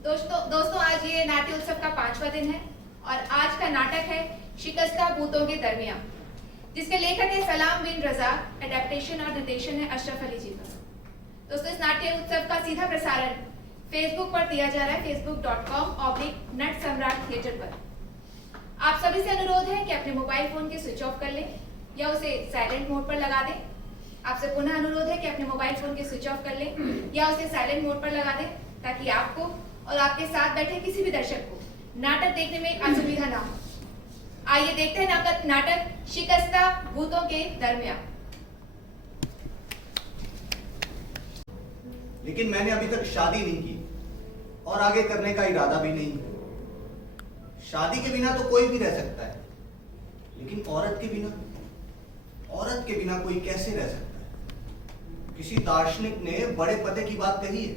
दोस्तों आज ये नाट्य उत्सव का 5वां दिन है और आज का नाटक है शिकस्ता भूतों के दरमियां, जिसके लेखक है सलाम बिन रजा, एडेप्टेशन और निर्देशन है अशरफ अली जी का। दोस्तों इस नाट्य उत्सव का सीधा प्रसारण फेसबुक पर दिया जा रहा है, facebook.com/नट सम्राट थिएटर पर। आप सभी से अनुरोध है कि अपने मोबाइल फोन के स्विच ऑफ कर लें या उसे साइलेंट मोड पर लगा दें। आपसे पुनः अनुरोध है कि अपने मोबाइल फोन के स्विच ऑफ कर लें या उसे साइलेंट मोड पर लगा दें, ताकि आपको और आपके साथ बैठे किसी भी दर्शक को नाटक देखने में असुविधा ना हो। आइए देखते हैं नाटक शिकस्ता भूतों के दरमियां। लेकिन मैंने अभी तक शादी नहीं की और आगे करने का इरादा भी नहीं। शादी के बिना तो कोई भी रह सकता है, लेकिन औरत के बिना कोई कैसे रह सकता है? किसी दार्शनिक ने बड़े पते की बात कही है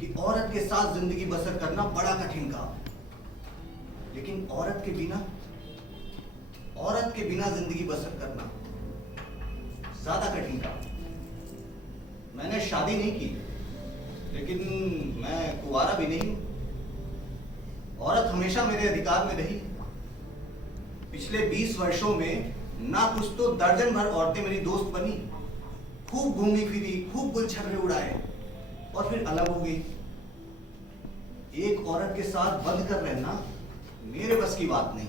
कि औरत के साथ जिंदगी बसर करना बड़ा कठिन काम है, लेकिन औरत के बिना जिंदगी बसर करना ज्यादा कठिन काम है। मैंने शादी नहीं की, लेकिन मैं कुंवारा भी नहीं हूं। औरत हमेशा मेरे अधिकार में रही। पिछले 20 वर्षों में ना कुछ तो दर्जन भर औरतें मेरी दोस्त बनी, खूब घूमी फिरी, खूब गुलछर्रे उड़ाए और फिर अलग हो गई। एक औरत के साथ बंद कर रहना मेरे बस की बात नहीं,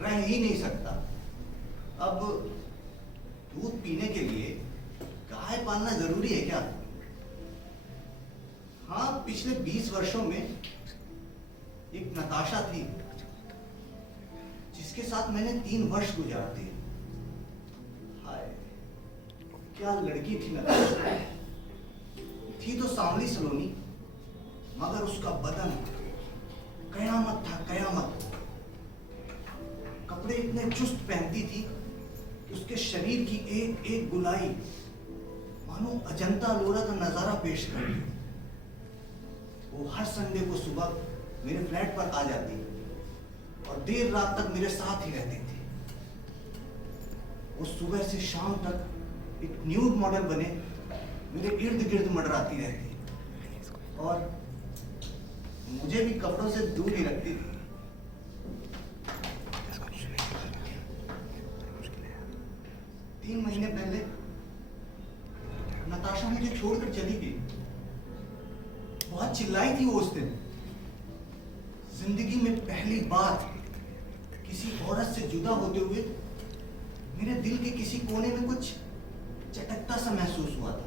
रह ही नहीं सकता। अब दूध पीने के लिए गाय पालना जरूरी है क्या? हाँ, पिछले 20 वर्षों में एक नताशा थी जिसके साथ मैंने 3 वर्ष गुजार दिए। हाय, क्या लड़की थी नताशा। थी तो सांवली सलोनी, मगर उसका बदन कयामत था, कयामत। कपड़े इतने चुस्त पहनती थी कि उसके शरीर की एक एक गुलाई मानो अजंता लोरा का नजारा पेश कर। वो हर संडे को सुबह मेरे फ्लैट पर आ जाती और देर रात तक मेरे साथ ही रहती थी। वो सुबह से शाम तक एक न्यूड मॉडल बने मेरे इर्द गिर्द मंडराती रहती और मुझे भी कपड़ों से दूर ही रखती थी। 3 महीने पहले नताशा मुझे छोड़कर चली गई। बहुत चिल्लाई थी वो उस दिन। जिंदगी में पहली बार किसी औरत से जुदा होते हुए मेरे दिल के किसी कोने में कुछ चटकता सा महसूस हुआ था।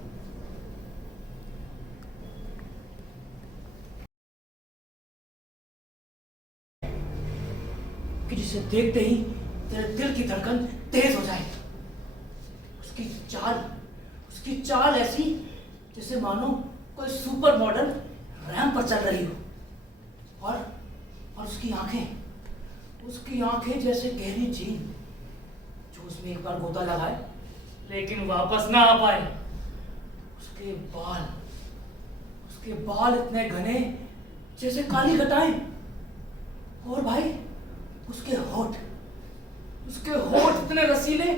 कि जिसे देखते ही तेरे दिल की धड़कन तेज हो जाए। उसकी चाल ऐसी जैसे मानो कोई सुपर मॉडल रैंप पर चल रही हो। और उसकी आंखें जैसे गहरी झील जो उसमें एक बार गोता लगाए लेकिन वापस ना आ पाए। उसके बाल इतने घने जैसे काली घटाएं। और भाई उसके होठ इतने रसीले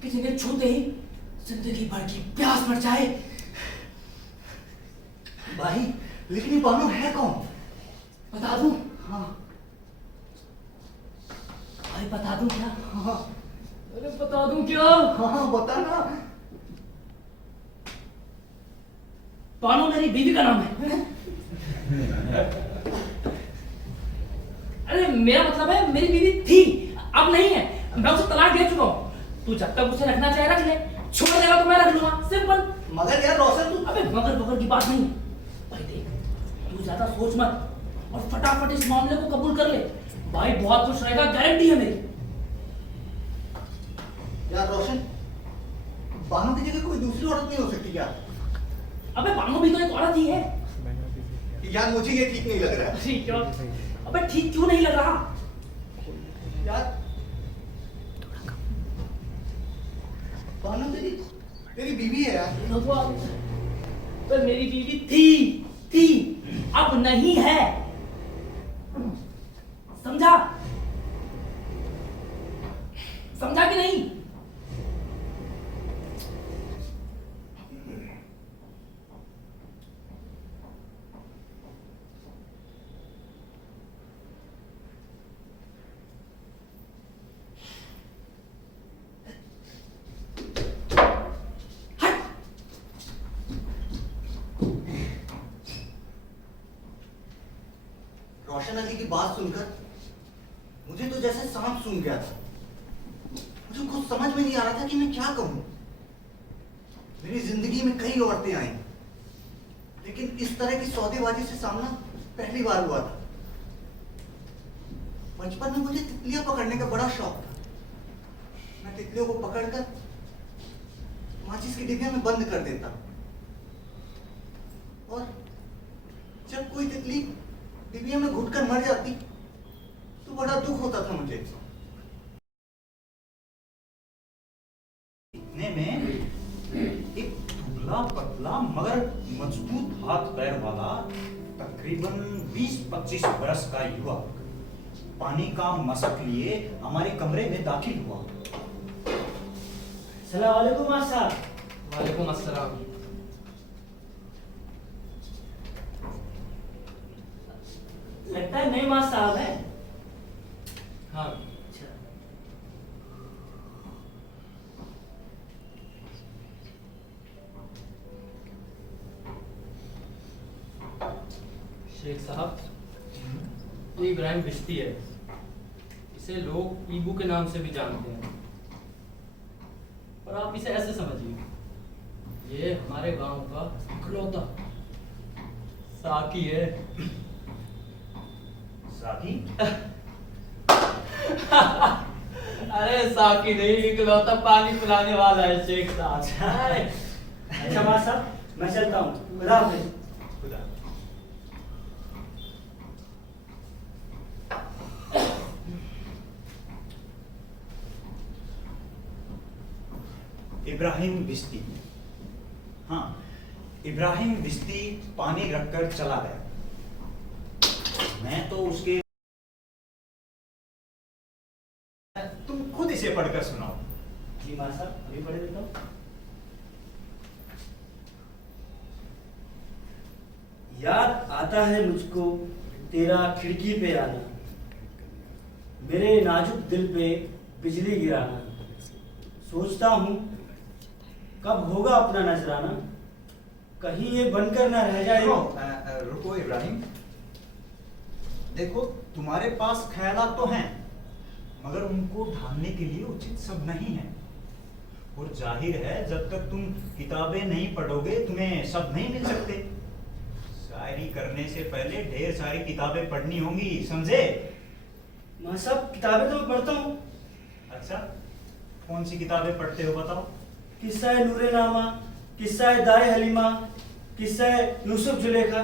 कि जिन्हें छूते ही जिंदगी भर की प्यास मर जाए। भाई, लेकिन ये बानो है कौन? बता दूं? हाँ भाई बता दूं क्या? हाँ अरे बता दूं क्या? हाँ, बता ना। बानो मेरी बीवी का नाम है। अरे मेरा मतलब है मेरी बीवी थी, अब नहीं है। मैं उसे तलाक दे चुका हूँ। तू जब तक उसे रखना चाहे रख ले, छोड़ देगा तो मैं रख लूंगा, सिंपल। मगर यार रोशन, तू अबे मगर की बात नहीं है। भाई देख, तू ज्यादा सोच मत और फटाफट इस मामले को कबूल कर ले। भाई बहुत खुश रहेगा, गारंटी है मेरी। यार रोशन, बानो की जगह कोई दूसरी औरत नहीं हो सकती क्या? अबे बानो भी तो एक औरत ही है। यार मुझे ये ठीक नहीं लग रहा है। ठीक क्यों? अबे ठीक क्यों नहीं लग रहा? यार बानो तेरी बीवी है यार। भगवान, तो मेरी बीवी थी, अब नहीं है। समझा कि नहीं? रोशन अली की बात सुनकर मुझे तो जैसे सांप सूंघ गया था। मुझे खुद समझ में नहीं आ रहा था कि मैं क्या कहूं। मेरी जिंदगी में कई औरतें आई, लेकिन इस तरह की सौदेबाजी से सामना पहली बार हुआ था। बचपन में मुझे तितलियां पकड़ने का बड़ा शौक था। मैं तितलियों को पकड़कर माचिस की डिब्बिया में बंद कर देता, और जब कोई तितली डिब्बिया में घुटकर मर जाती तो बड़ा दुख होता था मुझे। इतने में एक दुबला पतला मगर मजबूत हाथ पैर वाला तकरीबन 20-25 बरस का युवक पानी का मशक लिए हमारे कमरे में दाखिल हुआ। अस्सलाम वालेकुम मास्टर साहब। वालेकुम अस्सलाम। लगता है नए मास्टर साहब हैं। हाँ, अच्छा, शेख साहब, ये इब्राहिम बिश्ती है। इसे लोग ईबू के नाम से भी जानते हैं, और आप इसे ऐसे समझिए, ये हमारे गांव का इकलौता साकी है। साकी? अरे साकी नहीं, इकलौता पानी पिलाने वाला है शेख साहब। अच्छा मास्टर साहब, मैं चलता हूँ। खुदा हाफिज। खुदा। इब्राहिम बिस्ती। हाँ, इब्राहिम बिस्ती पानी रखकर चला गया। मैं तो उसके, तुम खुद इसे पढ़कर सुनाओ। जी मास्टर साहब, अभी पढ़े देता हूँ। याद आता है मुझको तेरा खिड़की पे आना, मेरे नाजुक दिल पे बिजली गिराना। सोचता हूँ कब होगा अपना नजराना, कहीं ये बनकर ना रह जाए। रुको इब्राहिम, देखो तुम्हारे पास ख्यालात तो हैं, मगर उनको ढालने के लिए उचित शब्द नहीं है। और जाहिर है जब तक तुम किताबें नहीं पढ़ोगे तुम्हें शब्द नहीं मिल सकते। शायरी करने से पहले ढेर सारी किताबें पढ़नी होंगी, समझे? मां साहब, किताबें तो मैं पढ़ता हूँ। अच्छा, कौन सी किताबें पढ़ते हो बताओ? किस्सा नूरे नामा, किस्सा दाए हलीमा, किस्सा यूसुफ जुलेखा,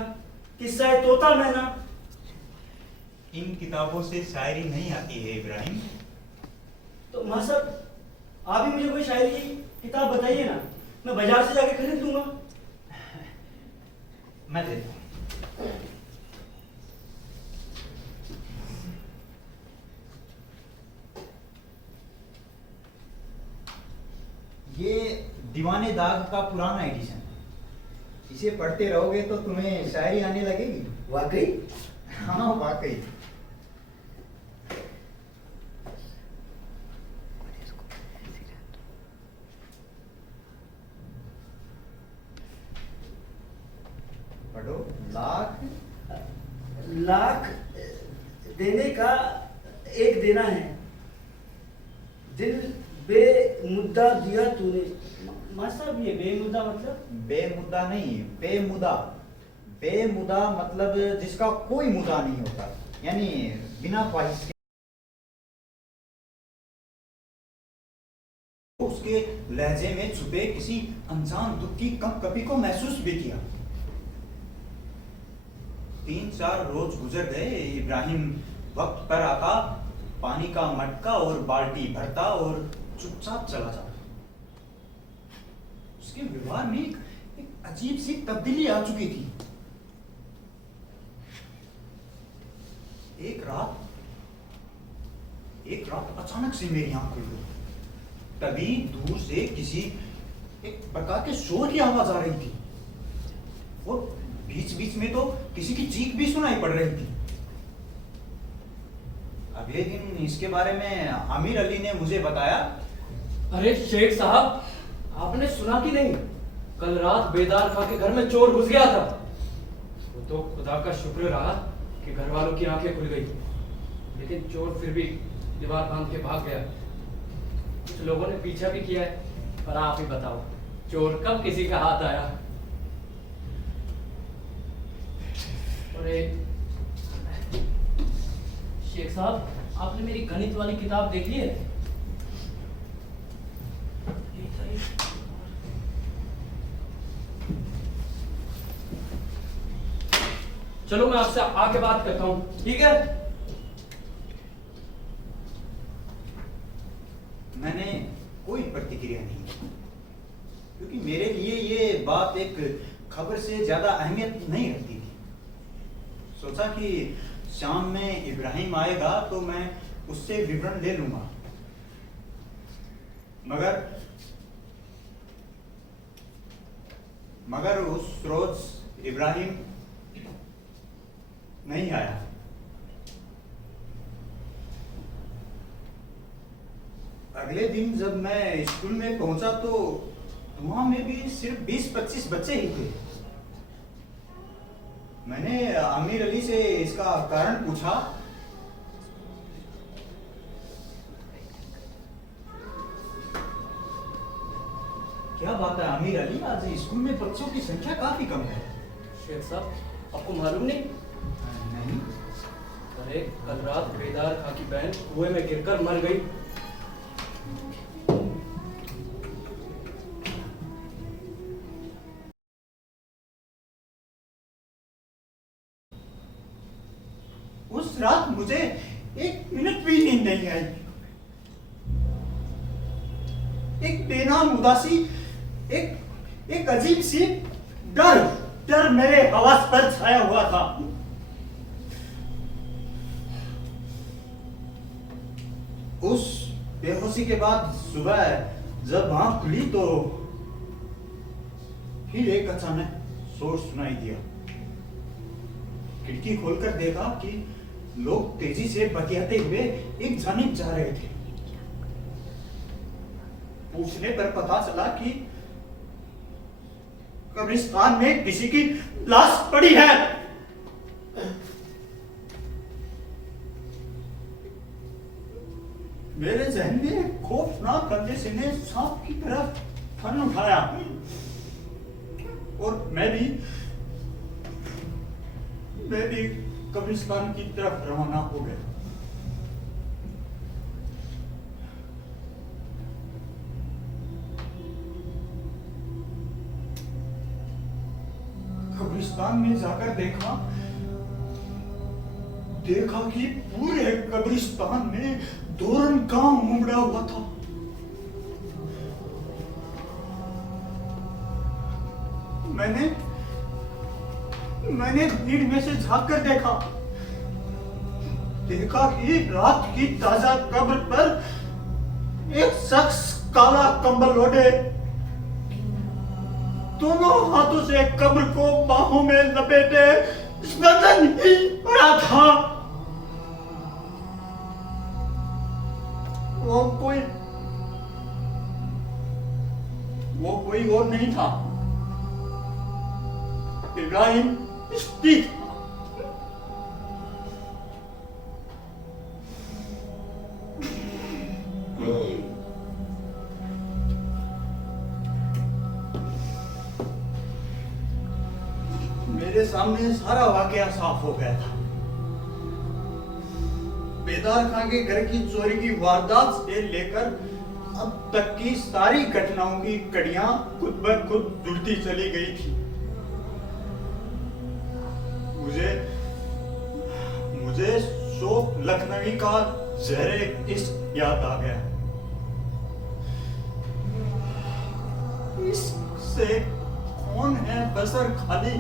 किस्सा तोता मैना। इन किताबों से शायरी नहीं आती है इब्राहिम। तो मां साहब, आप ही मुझे कोई शायरी की किताब बताइए ना, मैं बाजार से जाके खरीद लूंगा। मैं देता हूँ। ये दीवाने दाग का पुराना एडिशन है। इसे पढ़ते रहोगे तो तुम्हें शायरी आने लगेगी। वाकई? हाँ वाकई। पढ़ो। लाख लाख देने का एक देना है, दिल बेमुद्दा दिया तूने। मां साहब, ये बेमुद्दा मतलब? बेमुद्दा नहीं, बेमुदा। बेमुदा मतलब जिसका कोई मुदा नहीं होता, यानी बिना ख्वाहिश के। उसके लहजे में छुपे किसी अनजान दुख की कंपकपी को महसूस भी किया। 3-4 रोज गुजर गए। इब्राहिम वक्त पर आता, पानी का मटका और बाल्टी भरता और चुपचाप चला जाता। उसके व्यवहार में एक अजीब सी तब्दीली आ चुकी थी। एक रात अचानक से मेरी आंख खुल गई। तभी दूर से किसी एक प्रकार के शोर की आवाज आ रही थी, और बीच बीच में तो किसी की चीख भी सुनाई पड़ रही थी। अगले दिन इसके बारे में आमिर अली ने मुझे बताया। अरे शेख साहब, आपने सुना कि नहीं? कल रात बेदार खा के घर में चोर घुस गया था। वो तो खुदा का शुक्र रहा कि घर वालों की आंखें खुल गई, लेकिन चोर फिर भी दीवार बांध के भाग गया। कुछ लोगों ने पीछा भी किया है, पर आप ही बताओ चोर कब किसी का हाथ आया। अरे शेख साहब, आपने मेरी गणित वाली किताब देखी है? चलो मैं आपसे आके बात करता हूँ, ठीक है? मैंने कोई प्रतिक्रिया नहीं की, क्योंकि मेरे लिए ये बात एक खबर से ज्यादा अहमियत नहीं रखती थी। सोचा कि शाम में इब्राहिम आएगा तो मैं उससे विवरण ले लूंगा, मगर उस रोज इब्राहिम नहीं आया। अगले दिन जब मैं स्कूल में पहुंचा तो वहां में भी सिर्फ 20-25 बच्चे ही थे। मैंने आमिर अली से इसका कारण पूछा। क्या बात है आमिर अली, आज स्कूल में बच्चों की संख्या काफी कम है। शेख साहब, आपको मालूम नहीं? नहीं। अरे कल रात बेदार खां की बहन कुएं में गिरकर मर गई। उस रात मुझे एक मिनट भी नींद नहीं आई। एक बेनाम उदासी, एक अजीब सी डर मेरे हवास पर छाया हुआ था। उस बेहोशी के बाद सुबह जब आंख खुली तो फिर एक अचानक शोर सुनाई दिया। खिड़की खोलकर देखा कि लोग तेजी से बतियाते हुए एक जानिब जा रहे थे। पूछने पर पता चला कि कब्रिस्तान में किसी की लाश पड़ी है। मेरे जहन में खौफनाक अंदेशे ने सांप की तरह फन उठाया और मैं भी कब्रिस्तान की तरफ रवाना हो गया। कब्रिस्तान में जाकर देखा कि पूरे कब्रिस्तान में तोरण काम उमड़ा हुआ था। मैंने भीड़ में से झांक कर देखा कि रात की ताजा कब्र पर एक शख्स काला कंबल ओढ़े दोनों हाथों से कब्र को बाहों में लपेटे स्पंदन ही पड़ा था। वो कोई और नहीं था, इब्राहिम चिश्ती था। मेरे सामने सारा वाकया साफ हो गया था। बेदार खां के घर की चोरी की वारदात से लेकर अब तक की सारी घटनाओं की कड़ियां खुद ब खुद जुड़ती चली गई थी। मुझे शोक लखनवी का जहरे इश्क याद आ गया। इश्क से कौन है बसर खाली,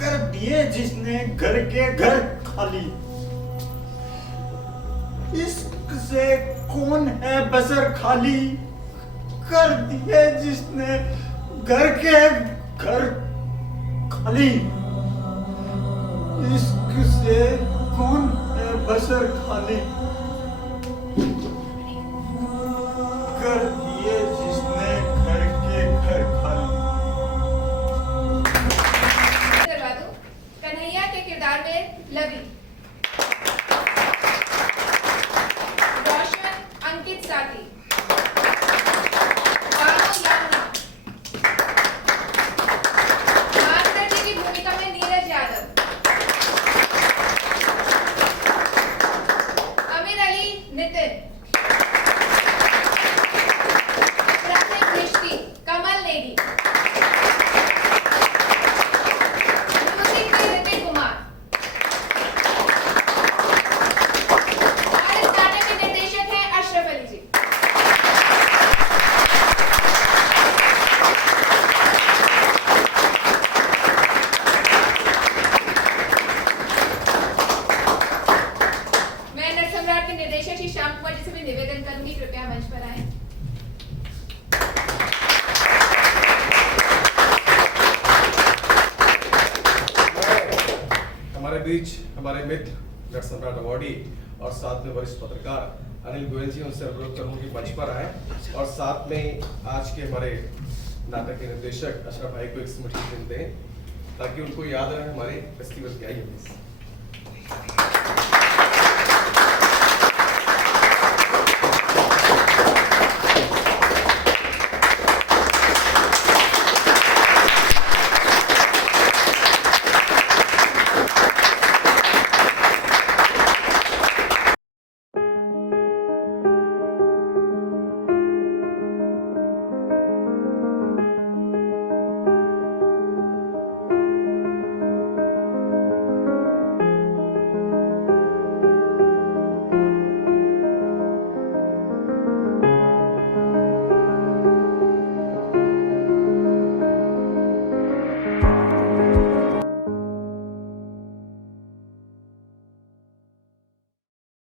कर दिए जिसने घर के घर खाली। इश्क से कौन है बसर खाली, कर दिए जिसने घर के घर खाली। इश्क से कौन है बसर खाली, कर दिए जिसने घर के घर खाली। करवा दूं। कन्हैया के किरदार आबिर लवी, रोशन अंकित साथी, बानो यामुना, मार्गदर्शी की भूमिका में नीरज यादव, अमीर अली नितिन, प्रतीक रिश्ती कमल नेगी, म्यूजिक में ऋतिक कुमार और इस नाटक के निर्देशक हैं अशरफ अली जी। मैं नरसम्राट के निर्देशक श्री श्याम कुमार जी से भी निवेदन करूंगी, कृपया मंच पर आएं। हमारे बीच हमारे मित्र नरसम्राट अवार्डी और साथ में वरिष्ठ पत्रकार अनिल गोयल जी, उनसे अनुरोध करूंगा कि मंच पर आए और साथ में आज के हमारे नाटक के निर्देशक अशरफ भाई को एक स्मृति चिन्ह दें ताकि उनको याद रहे हमारे फेस्टिवल क्या ही है।